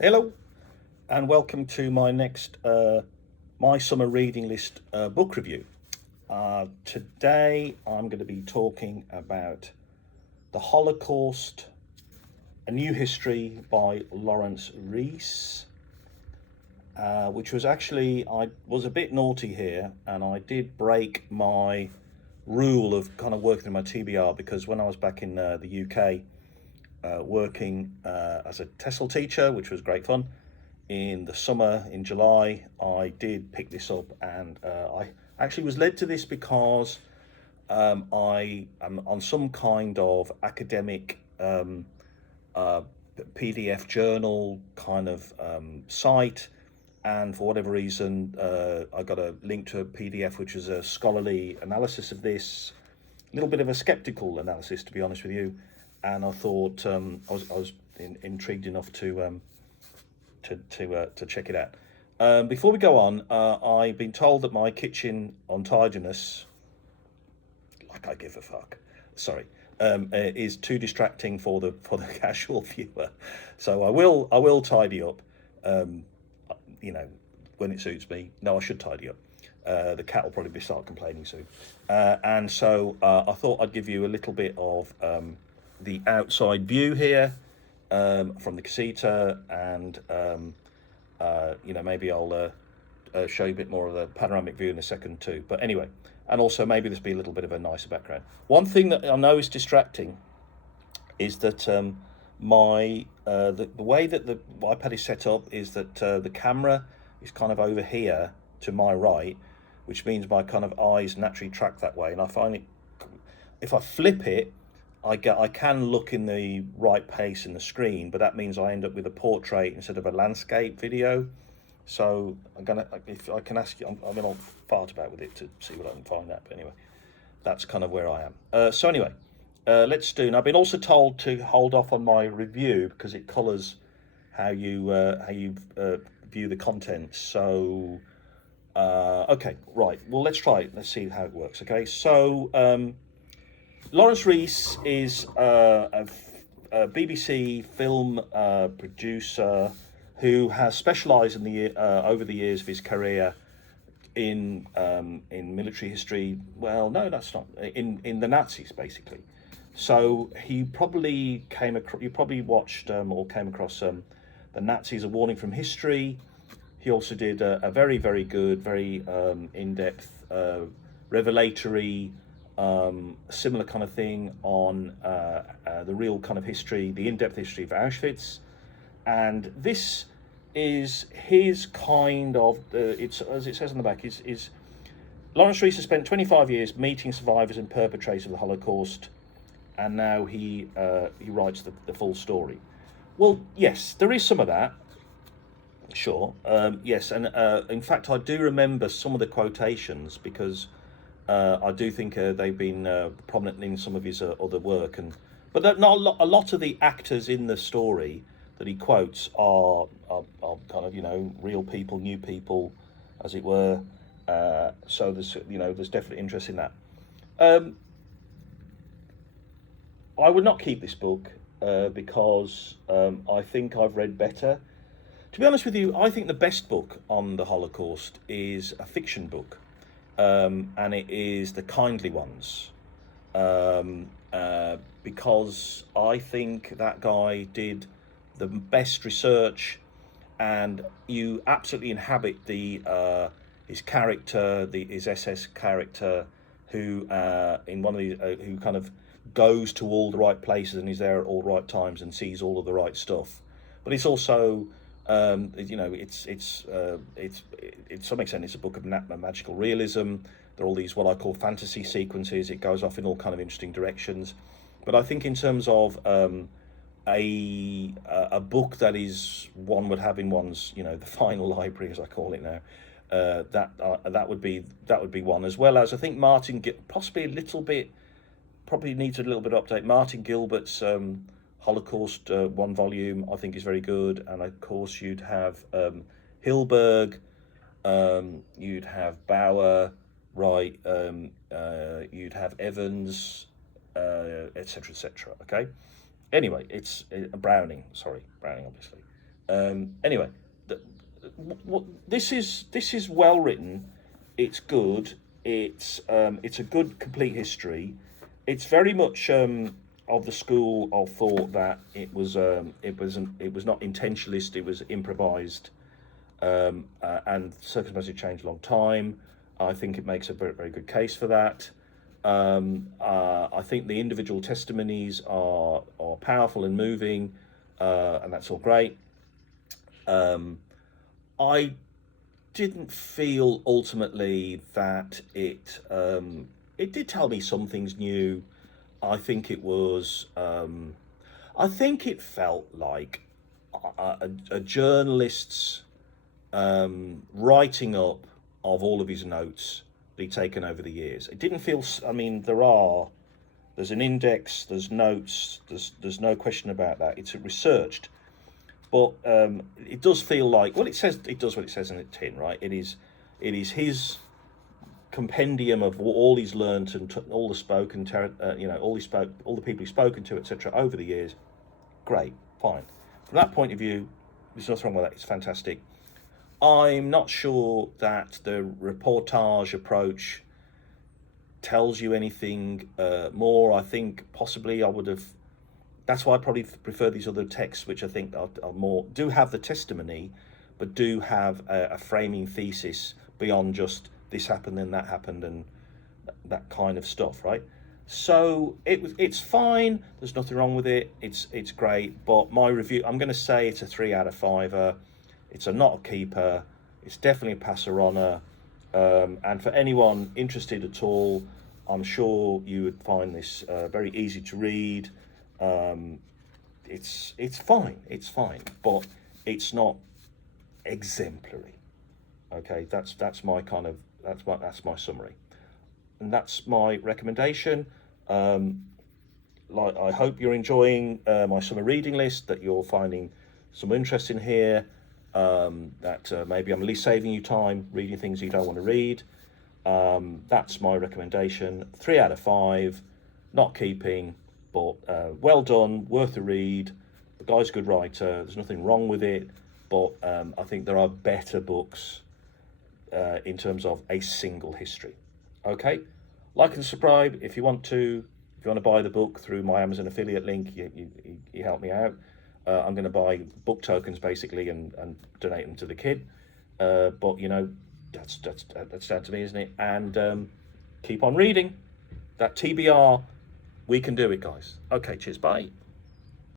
Hello, and welcome to my next my summer reading list book review. Today, I'm going to be talking about the Holocaust: A New History by Laurence Rees, which was actually I was a bit naughty here, and I did break my rule of kind of working in my TBR because when I was back in the UK working as a TESOL teacher, which was great fun. In the summer, in July, I did pick this up, and I actually was led to this because I am on some kind of academic uh, PDF journal kind of site, and for whatever reason, I got a link to a PDF which is a scholarly analysis of this, a little bit of a skeptical analysis, to be honest with you. And I thought I was intrigued enough to check it out. Before we go on, I've been told that my kitchen untidiness, like I give a fuck, sorry, is too distracting for the casual viewer. So I will tidy up, um, you know, when it suits me. No, I should tidy up. The cat will probably start complaining soon, and so I thought I'd give you a little bit of the outside view here from the casita, and maybe I'll show you a bit more of the panoramic view in a second too. But anyway, and also maybe this be a little bit of a nicer background. One thing that I know is distracting is that the way that the iPad is set up is that the camera is kind of over here to my right, which means my kind of eyes naturally track that way, and I find it if I flip it, I can look in the right place in the screen, but that means I end up with a portrait instead of a landscape video. So if I can ask you, I'm going to fart about with it to see what I can find out. But anyway, that's kind of where I am. So anyway, let's do. And I've been also told to hold off on my review because it colours how you view the content. So okay, right. Well, let's try it. Let's see how it works. Okay, so. Laurence Rees is a BBC film producer who has specialised over the years of his career in military history. Well, no, that's not in the Nazis basically. So he probably came across. You probably watched or came across the Nazis: A Warning from History. He also did a very, very good, very in-depth, revelatory, similar kind of thing on the real kind of history, the in-depth history of Auschwitz. And this is his kind of, it's as it says on the back, is Laurence Rees has spent 25 years meeting survivors and perpetrators of the Holocaust, and now he writes the full story. Well, yes, there is some of that. Sure. Yes, and in fact, I do remember some of the quotations because I do think they've been prominent in some of his other work, but not a lot of the actors in the story that he quotes are kind of real people, new people, as it were. So there's definitely interest in that. Um, I would not keep this book because I think I've read better. To be honest with you, I think the best book on the Holocaust is a fiction book, and it is The Kindly Ones, because I think that guy did the best research, and you absolutely inhabit the his character, his SS character, who in one of these who kind of goes to all the right places and is there at all the right times and sees all of the right stuff. But it's also it's in some extent it's a book of magical realism. There are all these what I call fantasy sequences. It goes off in all kind of interesting directions. But I think in terms of a book that is one would have in one's the final library, as I call it now, that would be one, as well as I think possibly a little bit, probably needs a little bit of update. Martin Gilbert's Holocaust one volume I think is very good, and of course you'd have Hilberg, you'd have Bauer, right, you'd have Evans, etc., etc. Okay. Anyway, it's Browning. Sorry, Browning, obviously. Anyway, this is well written. It's good. It's a good complete history. It's very much of the school of thought that it was not intentionalist. It was improvised, and circumstances changed a long time. I think it makes a very, very good case for that. I think the individual testimonies are powerful and moving, and that's all great. I didn't feel ultimately that it did tell me some things new. I think it was I think it felt like a journalist's writing up of all of his notes that he'd taken over the years. It didn't feel. I mean, there's an index, there's notes, there's no question about that. It's researched, but it does feel like, well, it does what it says in the tin, right? It is his compendium of all he's learned and all the spoken, all the people he's spoken to, etc. over the years. Great, fine. From that point of view, there's nothing wrong with that. It's fantastic. I'm not sure that the reportage approach tells you anything more. I think possibly I would have. That's why I probably prefer these other texts, which I think are more do have the testimony, but do have a framing thesis beyond just this happened, then that happened, and that kind of stuff, right? So it's fine. There's nothing wrong with it. It's great. But my review, I'm going to say it's a 3 out of 5. It's a not a keeper. It's definitely a passer honor. And for anyone interested at all, I'm sure you would find this very easy to read. It's fine. It's fine, but it's not exemplary. Okay, that's my kind of that's my summary, and that's my recommendation. Like I hope you're enjoying my summer reading list. That you're finding some interest in here. That maybe I'm at least saving you time reading things you don't want to read. That's my recommendation. 3 out of 5. Not keeping, but well done, worth a read. The guy's a good writer. There's nothing wrong with it, but I think there are better books in terms of a single history. Okay, like and subscribe if you want to. If you want to buy the book through my Amazon affiliate link, you help me out. I'm going to buy book tokens basically and donate them to the kid. But that's down to me, isn't it? And keep on reading. That TBR, we can do it, guys. Okay, cheers, bye.